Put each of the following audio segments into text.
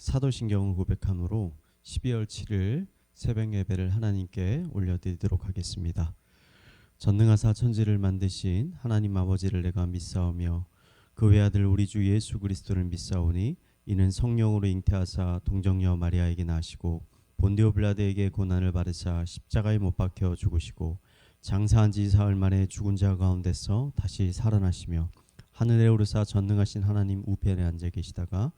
사도신경을 고백함으로 12월 7일 새벽 예배를 하나님께 올려드리도록 하겠습니다. 전능하사 천지를 만드신 하나님 아버지를 내가 믿사오며 그 외아들 우리 주 예수 그리스도를 믿사오니 이는 성령으로 잉태하사 동정녀 마리아에게 나시고 본디오 빌라도에게 고난을 받으사 십자가에 못 박혀 죽으시고 장사한 지 사흘 만에 죽은 자 가운데서 다시 살아나시며 하늘에 오르사 전능하신 하나님 우편에 앉아 계시다가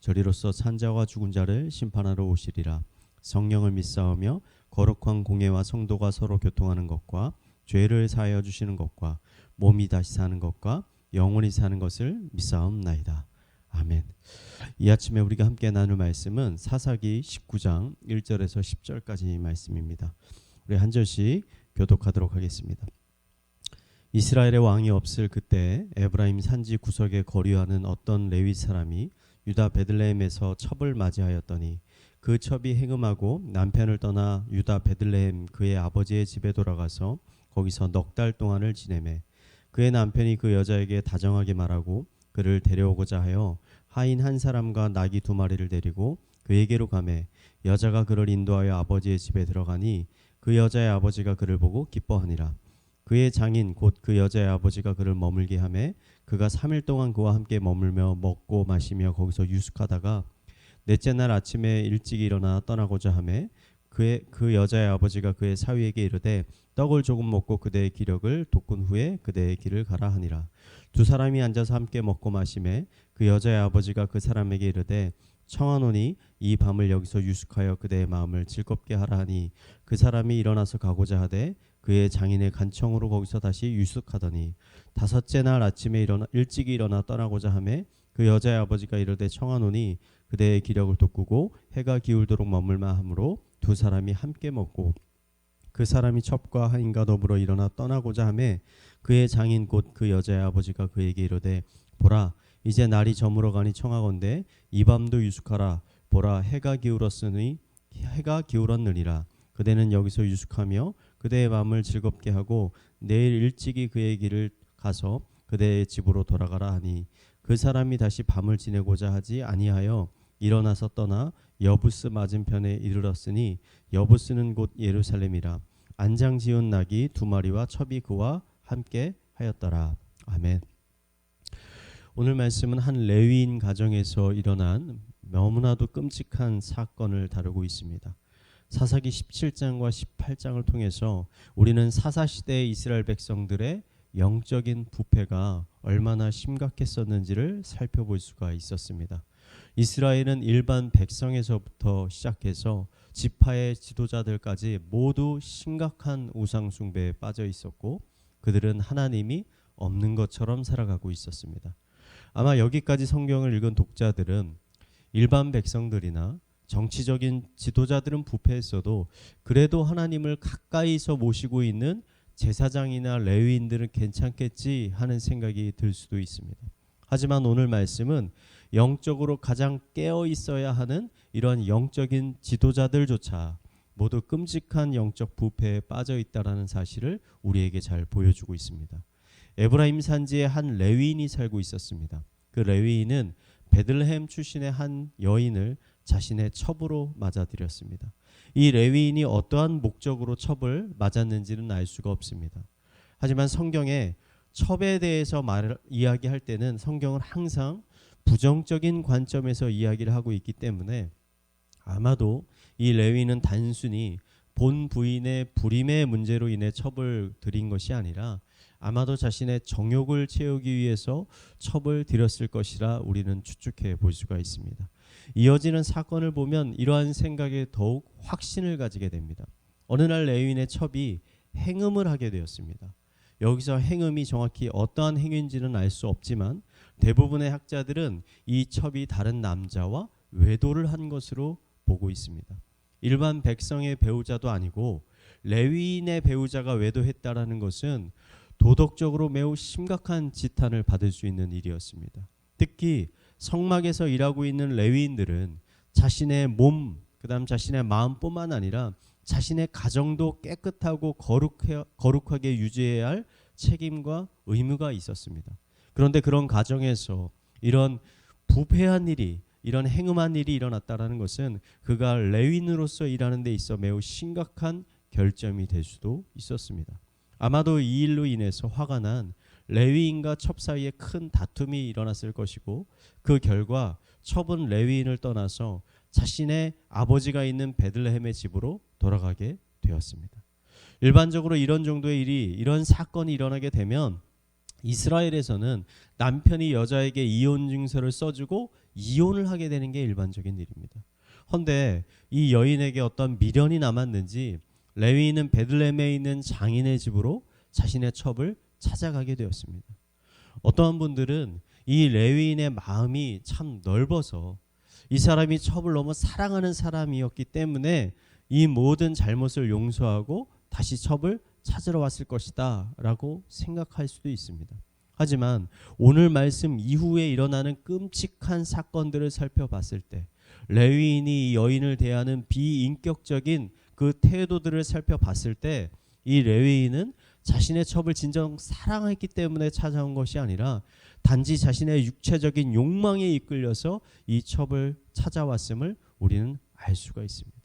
저리로서 산자와 죽은 자를 심판하러 오시리라. 성령을 믿사오며 거룩한 공예와 성도가 서로 교통하는 것과 죄를 사하여 주시는 것과 몸이 다시 사는 것과 영원히 사는 것을 믿사옵나이다. 아멘. 이 아침에 우리가 함께 나눌 말씀은 사사기 19장 1절에서 10절까지 말씀입니다. 우리 한 절씩 교독하도록 하겠습니다. 이스라엘의 왕이 없을 그때 에브라임 산지 구석에 거류하는 어떤 레위 사람이 유다 베들레헴에서 첩을 맞이하였더니 그 첩이 행음하고 남편을 떠나 유다 베들레헴 그의 아버지의 집에 돌아가서 거기서 넉 달 동안을 지내매 그의 남편이 그 여자에게 다정하게 말하고 그를 데려오고자 하여 하인 한 사람과 나귀 2마리를 데리고 그에게로 가매 여자가 그를 인도하여 아버지의 집에 들어가니 그 여자의 아버지가 그를 보고 기뻐하니라. 그의 장인 곧 그 여자의 아버지가 그를 머물게 하매 그가 3일 동안 그와 함께 머물며 먹고 마시며 거기서 유숙하다가 넷째 날 아침에 일찍 일어나 떠나고자 하매 그 여자의 아버지가 그의 사위에게 이르되 떡을 조금 먹고 그대의 기력을 돋군 후에 그대의 길을 가라 하니라. 두 사람이 앉아서 함께 먹고 마시매 그 여자의 아버지가 그 사람에게 이르되 청하노니 이 밤을 여기서 유숙하여 그대의 마음을 즐겁게 하라 하니 그 사람이 일어나서 가고자 하되 그의 장인의 간청으로 거기서 다시 유숙하더니 다섯째 날 아침에 일찍 일어나 떠나고자 하매 그 여자의 아버지가 이르되 청하노니 그대의 기력을 돋구고 해가 기울도록 머물마 하므로 두 사람이 함께 먹고 그 사람이 첩과 하인과 더불어 일어나 떠나고자 하매 그의 장인 곧 그 여자의 아버지가 그에게 이르되 보라 이제 날이 저물어 가니 청하건대 이 밤도 유숙하라. 보라 해가 기울었느니라. 그대는 여기서 유숙하며 그대의 마음을 즐겁게 하고 내일 일찍이 그의 길을 가서 그대의 집으로 돌아가라 하니 그 사람이 다시 밤을 지내고자 하지 아니하여 일어나서 떠나 여부스 맞은편에 이르렀으니 여부스는 곧 예루살렘이라. 안장 지은 나귀 2마리와 첩이 그와 함께 하였더라. 아멘. 오늘 말씀은 한 레위인 가정에서 일어난 너무나도 끔찍한 사건을 다루고 있습니다. 사사기 17장과 18장을 통해서 우리는 사사시대의 이스라엘 백성들의 영적인 부패가 얼마나 심각했었는지를 살펴볼 수가 있었습니다. 이스라엘은 일반 백성에서부터 시작해서 지파의 지도자들까지 모두 심각한 우상 숭배에 빠져 있었고 그들은 하나님이 없는 것처럼 살아가고 있었습니다. 아마 여기까지 성경을 읽은 독자들은 일반 백성들이나 정치적인 지도자들은 부패했어도 그래도 하나님을 가까이서 모시고 있는 제사장이나 레위인들은 괜찮겠지 하는 생각이 들 수도 있습니다. 하지만 오늘 말씀은 영적으로 가장 깨어 있어야 하는 이런 영적인 지도자들조차 모두 끔찍한 영적 부패에 빠져 있다라는 사실을 우리에게 잘 보여주고 있습니다. 에브라임 산지에 한 레위인이 살고 있었습니다. 그 레위인은 베들레헴 출신의 한 여인을 자신의 첩으로 맞아들였습니다. 이 레위인이 어떠한 목적으로 첩을 맞았는지는 알 수가 없습니다. 하지만 성경에 첩에 대해서 이야기할 때는 성경은 항상 부정적인 관점에서 이야기를 하고 있기 때문에 아마도 이 레위인은 단순히 본 부인의 불임의 문제로 인해 첩을 들인 것이 아니라 아마도 자신의 정욕을 채우기 위해서 첩을 들였을 것이라 우리는 추측해 볼 수가 있습니다. 이어지는 사건을 보면 이러한 생각에 더욱 확신을 가지게 됩니다. 어느 날 레위인의 첩이 행음을 하게 되었습니다. 여기서 행음이 정확히 어떠한 행위인지는 알 수 없지만 대부분의 학자들은 이 첩이 다른 남자와 외도를 한 것으로 보고 있습니다. 일반 백성의 배우자도 아니고 레위인의 배우자가 외도했다라는 것은 도덕적으로 매우 심각한 지탄을 받을 수 있는 일이었습니다. 특히 성막에서 일하고 있는 레위인들은 자신의 몸, 그다음 자신의 마음뿐만 아니라 자신의 가정도 깨끗하고 거룩하게 유지해야 할 책임과 의무가 있었습니다. 그런데 그런 가정에서 이런 부패한 일이 이런 행음한 일이 일어났다라는 것은 그가 레위인으로서 일하는 데 있어 매우 심각한 결점이 될 수도 있었습니다. 아마도 이 일로 인해서 화가 난 레위인과 첩 사이에 큰 다툼이 일어났을 것이고 그 결과 첩은 레위인을 떠나서 자신의 아버지가 있는 베들레헴의 집으로 돌아가게 되었습니다. 일반적으로 이런 정도의 일이 이런 사건이 일어나게 되면 이스라엘에서는 남편이 여자에게 이혼 증서를 써주고 이혼을 하게 되는 게 일반적인 일입니다. 헌데 이 여인에게 어떤 미련이 남았는지 레위인은 베들레헴에 있는 장인의 집으로 자신의 첩을 찾아가게 되었습니다. 어떠한 분들은 이 레위인의 마음이 참 넓어서 이 사람이 첩을 너무 사랑하는 사람이었기 때문에 이 모든 잘못을 용서하고 다시 첩을 찾으러 왔을 것이다 라고 생각할 수도 있습니다. 하지만 오늘 말씀 이후에 일어나는 끔찍한 사건들을 살펴봤을 때 레위인이 이 여인을 대하는 비인격적인 그 태도들을 살펴봤을 때 이 레위인은 자신의 첩을 진정 사랑했기 때문에 찾아온 것이 아니라 단지 자신의 육체적인 욕망에 이끌려서 이 첩을 찾아왔음을 우리는 알 수가 있습니다.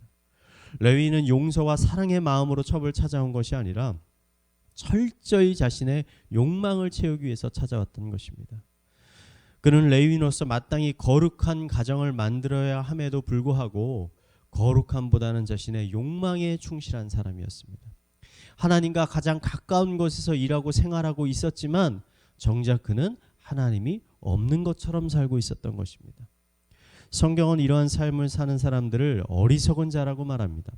레위인은 용서와 사랑의 마음으로 첩을 찾아온 것이 아니라 철저히 자신의 욕망을 채우기 위해서 찾아왔던 것입니다. 그는 레위인으로서 마땅히 거룩한 가정을 만들어야 함에도 불구하고 거룩함보다는 자신의 욕망에 충실한 사람이었습니다. 하나님과 가장 가까운 곳에서 일하고 생활하고 있었지만 정작 그는 하나님이 없는 것처럼 살고 있었던 것입니다. 성경은 이러한 삶을 사는 사람들을 어리석은 자라고 말합니다.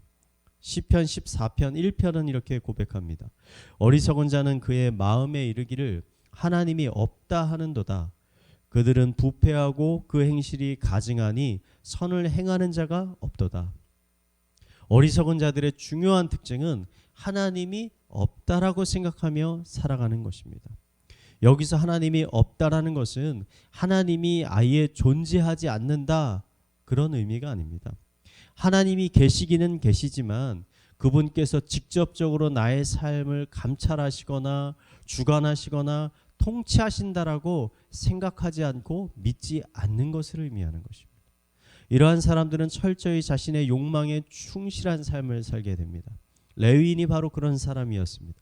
시편 14편 1편은 이렇게 고백합니다. 어리석은 자는 그의 마음에 이르기를 하나님이 없다 하는도다. 그들은 부패하고 그 행실이 가증하니 선을 행하는 자가 없도다. 어리석은 자들의 중요한 특징은 하나님이 없다라고 생각하며 살아가는 것입니다. 여기서 하나님이 없다라는 것은 하나님이 아예 존재하지 않는다 그런 의미가 아닙니다. 하나님이 계시기는 계시지만 그분께서 직접적으로 나의 삶을 감찰하시거나 주관하시거나 통치하신다라고 생각하지 않고 믿지 않는 것을 의미하는 것입니다. 이러한 사람들은 철저히 자신의 욕망에 충실한 삶을 살게 됩니다. 레위인이 바로 그런 사람이었습니다.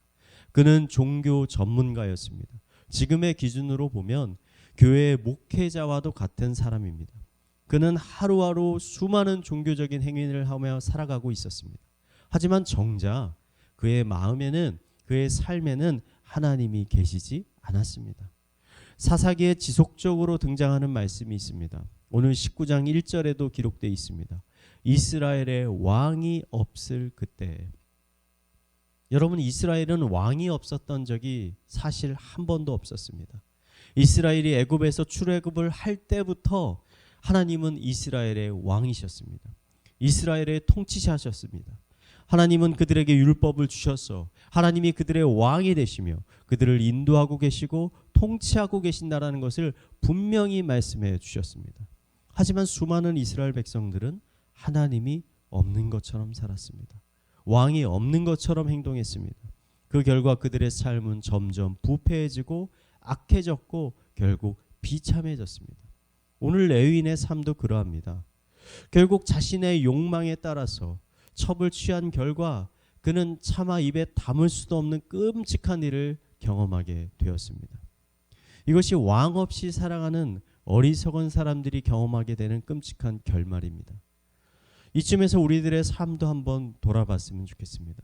그는 종교 전문가였습니다. 지금의 기준으로 보면 교회의 목회자와도 같은 사람입니다. 그는 하루하루 수많은 종교적인 행위를 하며 살아가고 있었습니다. 하지만 정작 그의 마음에는 그의 삶에는 하나님이 계시지 않았습니다. 사사기에 지속적으로 등장하는 말씀이 있습니다. 오늘 19장 1절에도 기록되어 있습니다. 이스라엘의 왕이 없을 그때. 여러분, 이스라엘은 왕이 없었던 적이 사실 한 번도 없었습니다. 이스라엘이 애굽에서 출애굽을 할 때부터 하나님은 이스라엘의 왕이셨습니다. 이스라엘의 통치자셨습니다. 하나님은 그들에게 율법을 주셔서 하나님이 그들의 왕이 되시며 그들을 인도하고 계시고 통치하고 계신다라는 것을 분명히 말씀해 주셨습니다. 하지만 수많은 이스라엘 백성들은 하나님이 없는 것처럼 살았습니다. 왕이 없는 것처럼 행동했습니다. 그 결과 그들의 삶은 점점 부패해지고 악해졌고 결국 비참해졌습니다. 오늘 레위인의 삶도 그러합니다. 결국 자신의 욕망에 따라서 첩을 취한 결과 그는 차마 입에 담을 수도 없는 끔찍한 일을 경험하게 되었습니다. 이것이 왕 없이 살아가는 어리석은 사람들이 경험하게 되는 끔찍한 결말입니다. 이쯤에서 우리들의 삶도 한번 돌아봤으면 좋겠습니다.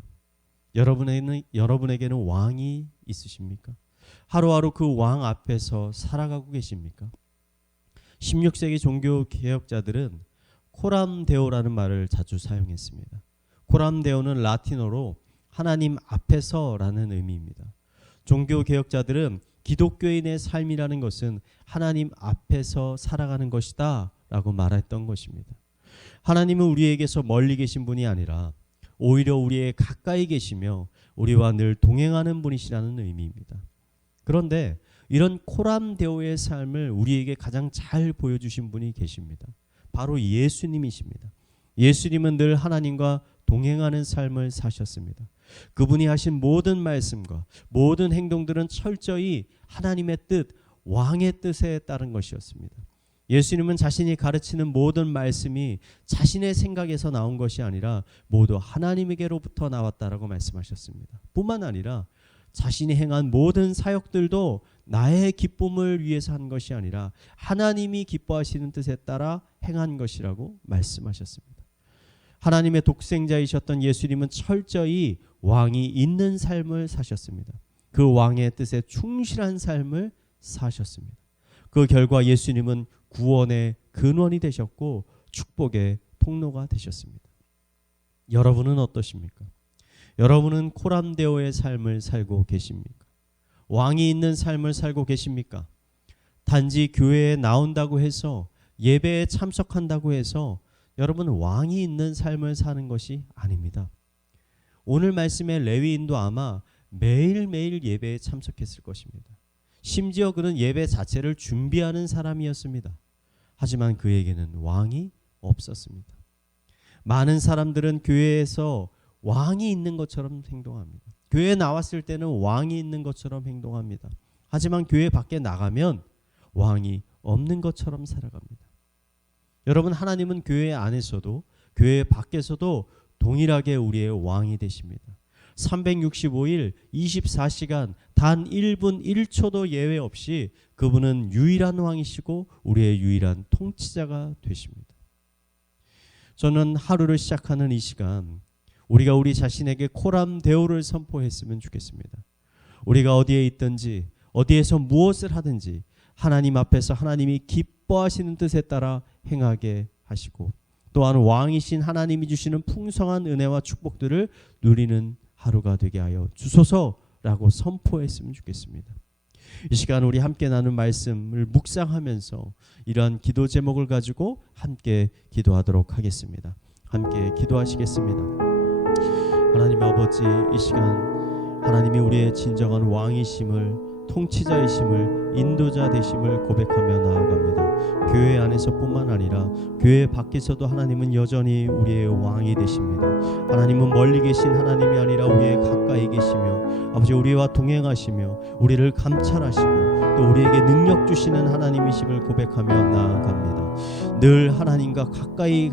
여러분에게는 왕이 있으십니까? 하루하루 그 왕 앞에서 살아가고 계십니까? 16세기 종교 개혁자들은 코람데오라는 말을 자주 사용했습니다. 코람데오는 라틴어로 하나님 앞에서라는 의미입니다. 종교 개혁자들은 기독교인의 삶이라는 것은 하나님 앞에서 살아가는 것이다 라고 말했던 것입니다. 하나님은 우리에게서 멀리 계신 분이 아니라 오히려 우리의 가까이 계시며 우리와 늘 동행하는 분이시라는 의미입니다. 그런데 이런 코람데오의 삶을 우리에게 가장 잘 보여주신 분이 계십니다. 바로 예수님이십니다. 예수님은 늘 하나님과 동행하는 삶을 사셨습니다. 그분이 하신 모든 말씀과 모든 행동들은 철저히 하나님의 뜻, 왕의 뜻에 따른 것이었습니다. 예수님은 자신이 가르치는 모든 말씀이 자신의 생각에서 나온 것이 아니라 모두 하나님에게로부터 나왔다라고 말씀하셨습니다. 뿐만 아니라 자신이 행한 모든 사역들도 나의 기쁨을 위해서 한 것이 아니라 하나님이 기뻐하시는 뜻에 따라 행한 것이라고 말씀하셨습니다. 하나님의 독생자이셨던 예수님은 철저히 왕이 있는 삶을 사셨습니다. 그 왕의 뜻에 충실한 삶을 사셨습니다. 그 결과 예수님은 구원의 근원이 되셨고 축복의 통로가 되셨습니다. 여러분은 어떠십니까? 여러분은 코람데오의 삶을 살고 계십니까? 왕이 있는 삶을 살고 계십니까? 단지 교회에 나온다고 해서, 예배에 참석한다고 해서 여러분은 왕이 있는 삶을 사는 것이 아닙니다. 오늘 말씀의 레위인도 아마 매일매일 예배에 참석했을 것입니다. 심지어 그는 예배 자체를 준비하는 사람이었습니다. 하지만 그에게는 왕이 없었습니다. 많은 사람들은 교회에서 왕이 있는 것처럼 행동합니다. 교회에 나왔을 때는 왕이 있는 것처럼 행동합니다. 하지만 교회 밖에 나가면 왕이 없는 것처럼 살아갑니다. 여러분, 하나님은 교회 안에서도 교회 밖에서도 동일하게 우리의 왕이 되십니다. 365일 24시간 단 1분 1초도 예외 없이 그분은 유일한 왕이시고 우리의 유일한 통치자가 되십니다. 저는 하루를 시작하는 이 시간 우리가 우리 자신에게 코람데오를 선포했으면 좋겠습니다. 우리가 어디에 있든지 어디에서 무엇을 하든지 하나님 앞에서 하나님이 기뻐하시는 뜻에 따라 행하게 하시고 또한 왕이신 하나님이 주시는 풍성한 은혜와 축복들을 누리는 하루가 되게 하여 주소서라고 선포했으면 좋겠습니다. 이 시간 우리 함께 나눈 말씀을 묵상하면서 이러한 기도 제목을 가지고 함께 기도하도록 하겠습니다. 함께 기도하시겠습니다. 하나님 아버지, 이 시간 하나님이 우리의 진정한 왕이심을, 통치자이심을, 인도자 되심을 고백하며 나아갑니다. 교회 안에서뿐만 아니라 교회 밖에서도 하나님은 여전히 우리의 왕이 되십니다. 하나님은 멀리 계신 하나님이 아니라 우리의 가까이 계시며 아버지 우리와 동행하시며 우리를 감찰하시고 또 우리에게 능력 주시는 하나님이심을 고백하며 나아갑니다. 늘 하나님과 가까이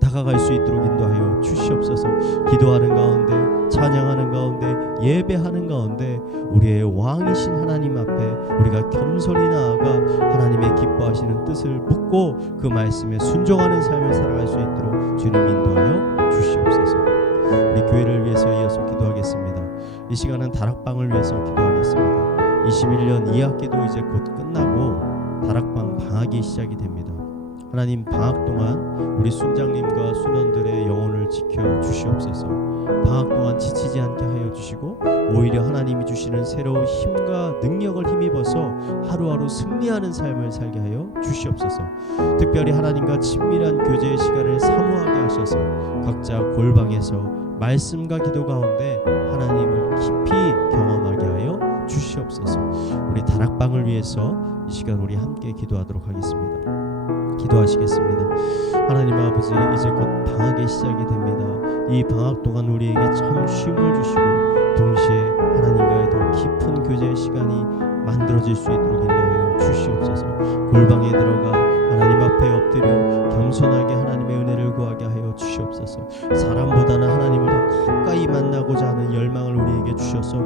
다가갈 수 있도록 인도하여 주시옵소서. 기도하는 가운데, 찬양하는 가운데, 예배하는 가운데 우리의 왕이신 하나님 앞에 우리가 겸손히 나아가 하나님의 기뻐하시는 뜻을 묻고 그 말씀에 순종하는 삶을 살아갈 수 있도록 주님 인도하여 주시옵소서. 우리 교회를 위해서 이어서 기도하겠습니다. 이 시간은 다락방을 위해서 기도하겠습니다. 21년 2학기도 이제 곧 끝나고 다락방 방학이 시작이 됩니다. 하나님, 방학 동안 우리 순장님과 순원들의 영혼을 지켜 주시옵소서. 방학 동안 지치지 않게 하여 주시고 오히려 하나님이 주시는 새로운 힘과 능력을 힘입어서 하루하루 승리하는 삶을 살게 하여 주시옵소서. 특별히 하나님과 친밀한 교제의 시간을 사모하게 하셔서 각자 골방에서 말씀과 기도 가운데 하나님을 깊이 경험하게 하여 주시옵소서. 우리 다락방을 위해서 이 시간 우리 함께 기도하도록 하겠습니다. 기도하시겠습니다. 하나님 아버지, 이제 곧 방학이 시작이 됩니다. 이 방학 동안 우리에게 참 쉼을 주시고 동시에 하나님과의 더 깊은 교제의 시간이 만들어질 수 있도록 인도하여 주시옵소서. 골방에 들어가 하나님 앞에 엎드려 겸손하게 하나님의 은혜를 구하게 하여 주시옵소서. 사람보다는 하나님을 더 가까이 만나고자 하는 열망을 우리에게 주셔서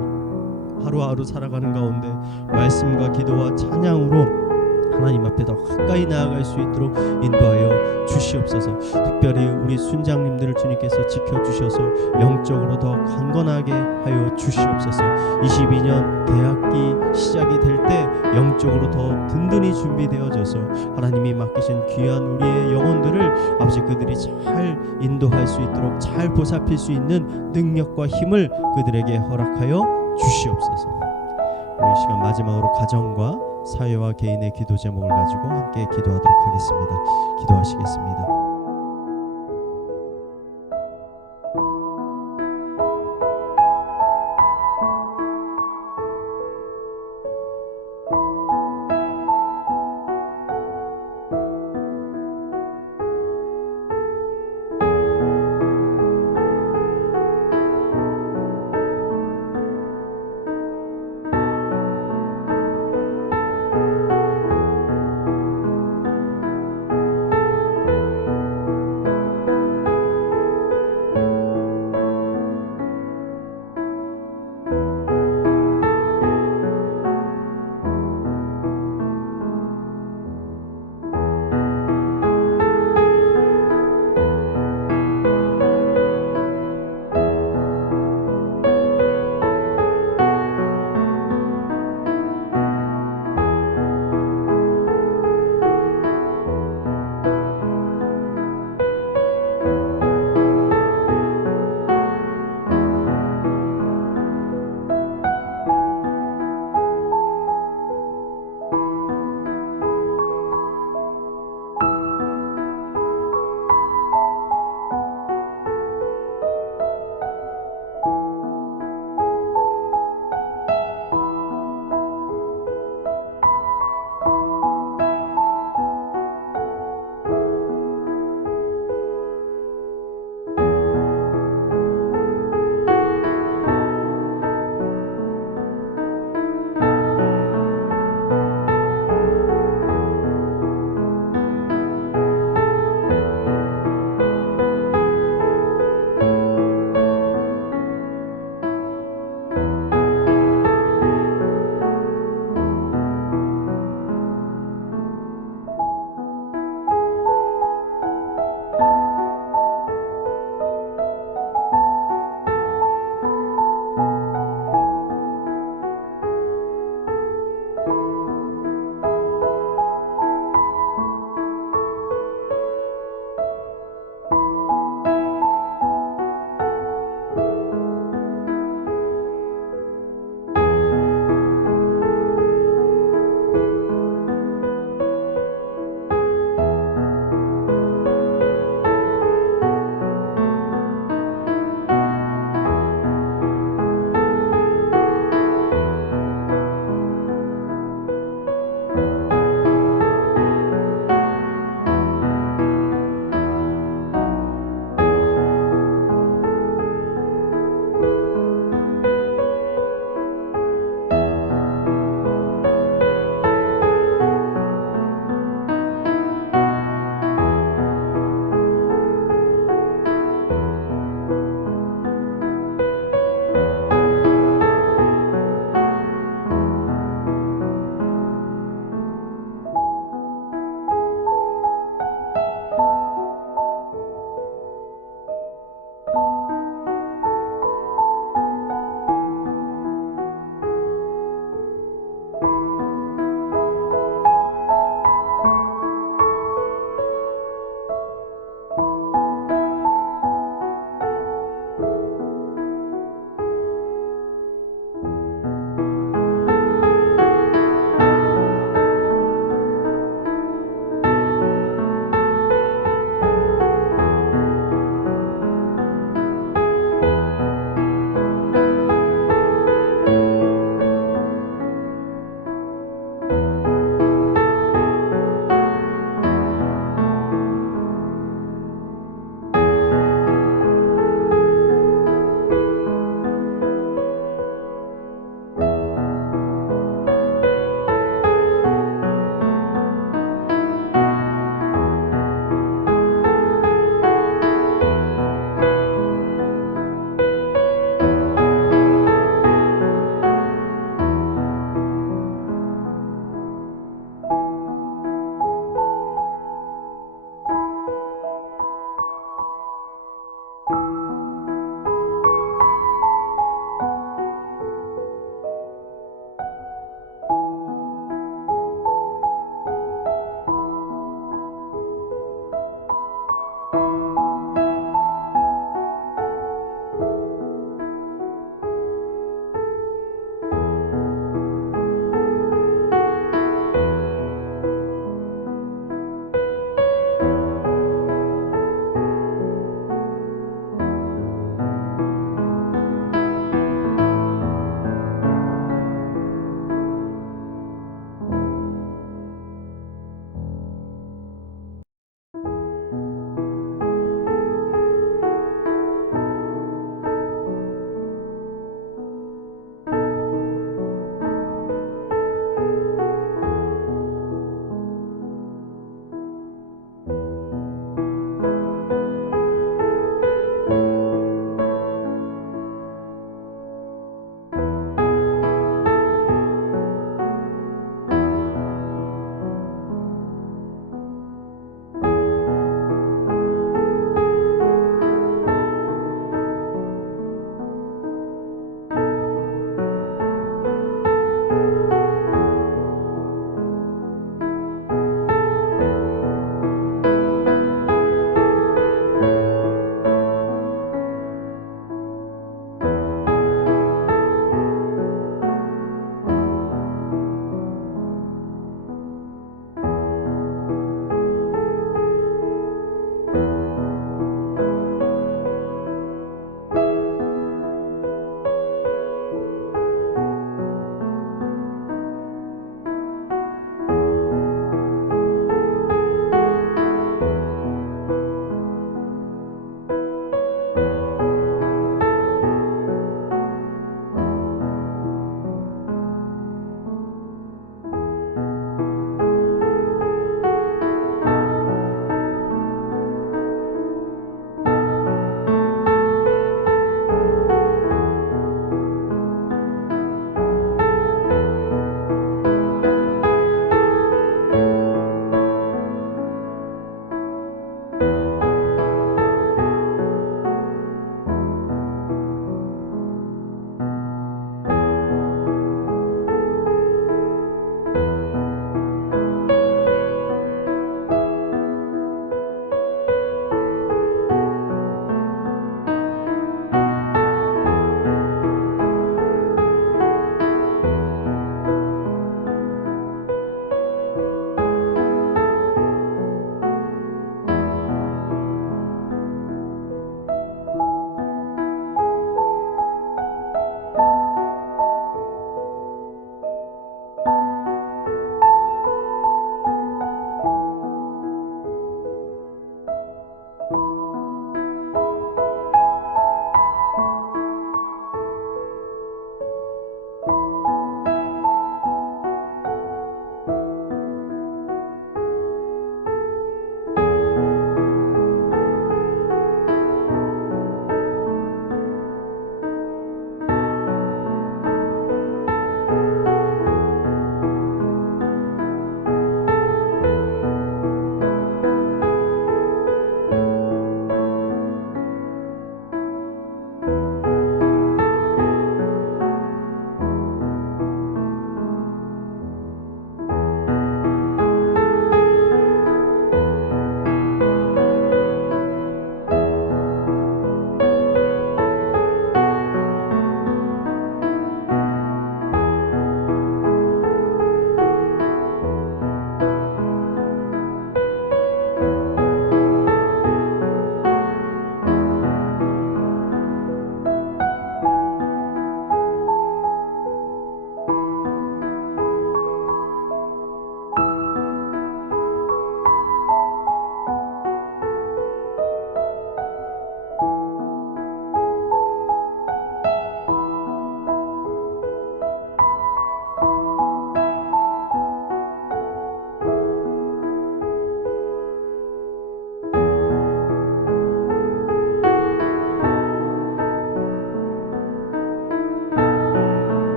하루하루 살아가는 가운데 말씀과 기도와 찬양으로 하나님 앞에 더 가까이 나아갈 수 있도록 인도하여 주시옵소서. 특별히 우리 순장님들을 주님께서 지켜주셔서 영적으로 더 강건하게 하여 주시옵소서. 22년 대학기 시작이 될 때 영적으로 더 든든히 준비되어져서 하나님이 맡기신 귀한 우리의 영혼들을 아버지 그들이 잘 인도할 수 있도록 잘 보살필 수 있는 능력과 힘을 그들에게 허락하여 주시옵소서. 우리 이 시간 마지막으로 가정과 사회와 개인의 기도 제목을 가지고 함께 기도하도록 하겠습니다. 기도하시겠습니다.